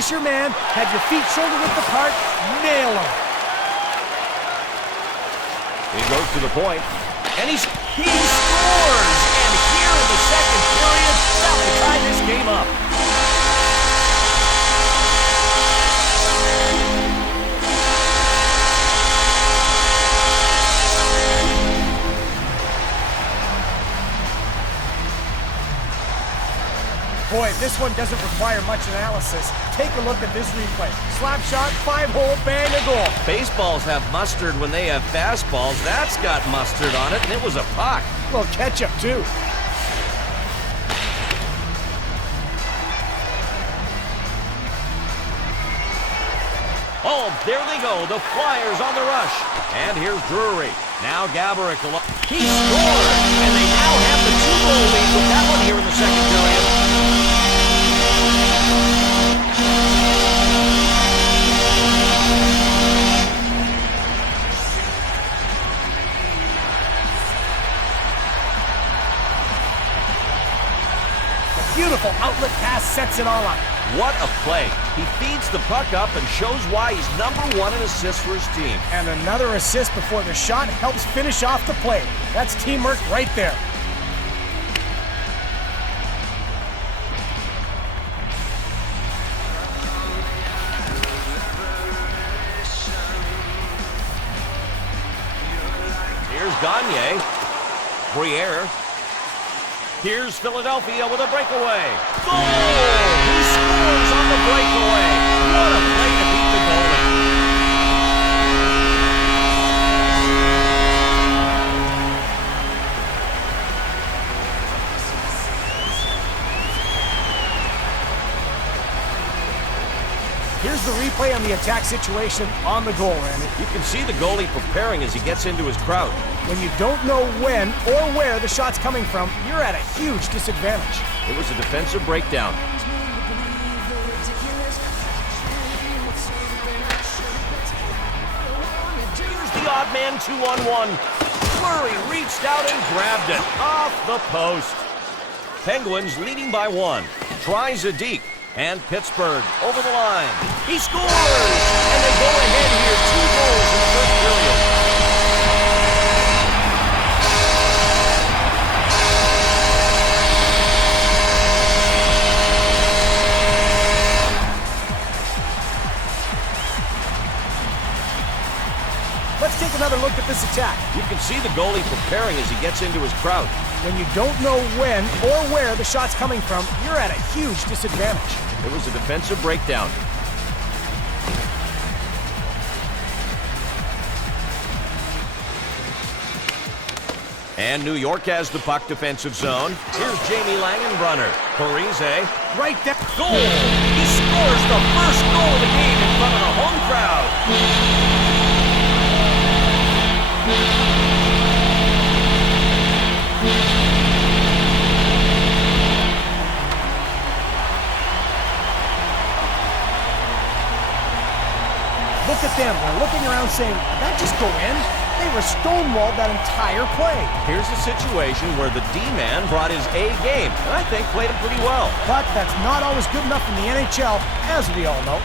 Finish your man, have your feet shoulder width apart, nail him. He goes to the point, and he scores! And here in the second period, that will tie this game up. Boy, this one doesn't require much analysis. Take a look at this replay. Slap shot, 5-hole, bang, a goal. Baseballs have mustard when they have fastballs. That's got mustard on it, and it was a puck. Well, ketchup, too. Oh, there they go, the Flyers on the rush. And here's Drury. Now Gaborik. He scored, and they now have the 2-goal lead with that one here in the second period. Beautiful outlet pass sets it all up. What a play. He feeds the puck up and shows why he's #1 in assists for his team. And another assist before the shot helps finish off the play. That's teamwork right there. Here's Gagne. Briere. Here's Philadelphia with a breakaway. Goal! He scores on the breakaway. What a play to beat the goalie. Here's the replay on the attack situation on the goal, Randy. You can see the goalie preparing as he gets into his crouch. When you don't know when or where the shot's coming from, you're at a huge disadvantage. It was a defensive breakdown. Here's the odd man 2-on-1. Fleury reached out and grabbed it off the post. Penguins leading by 1. Tries a deep. And Pittsburgh over the line. He scores! And they go ahead here. 2 goals in the first period. Let's take another look at this attack. You can see the goalie preparing as he gets into his crouch. When you don't know when or where the shot's coming from, you're at a huge disadvantage. It was a defensive breakdown. And New York has the puck defensive zone. Here's Jamie Langenbrunner. Parise. Right there. Goal! He scores the first goal of the game in front of the home crowd. Look at them. They're looking around saying, did that just go in? They were stonewalled that entire play. Here's a situation where the D-man brought his A game, and I think played it pretty well. But that's not always good enough in the NHL, as we all know.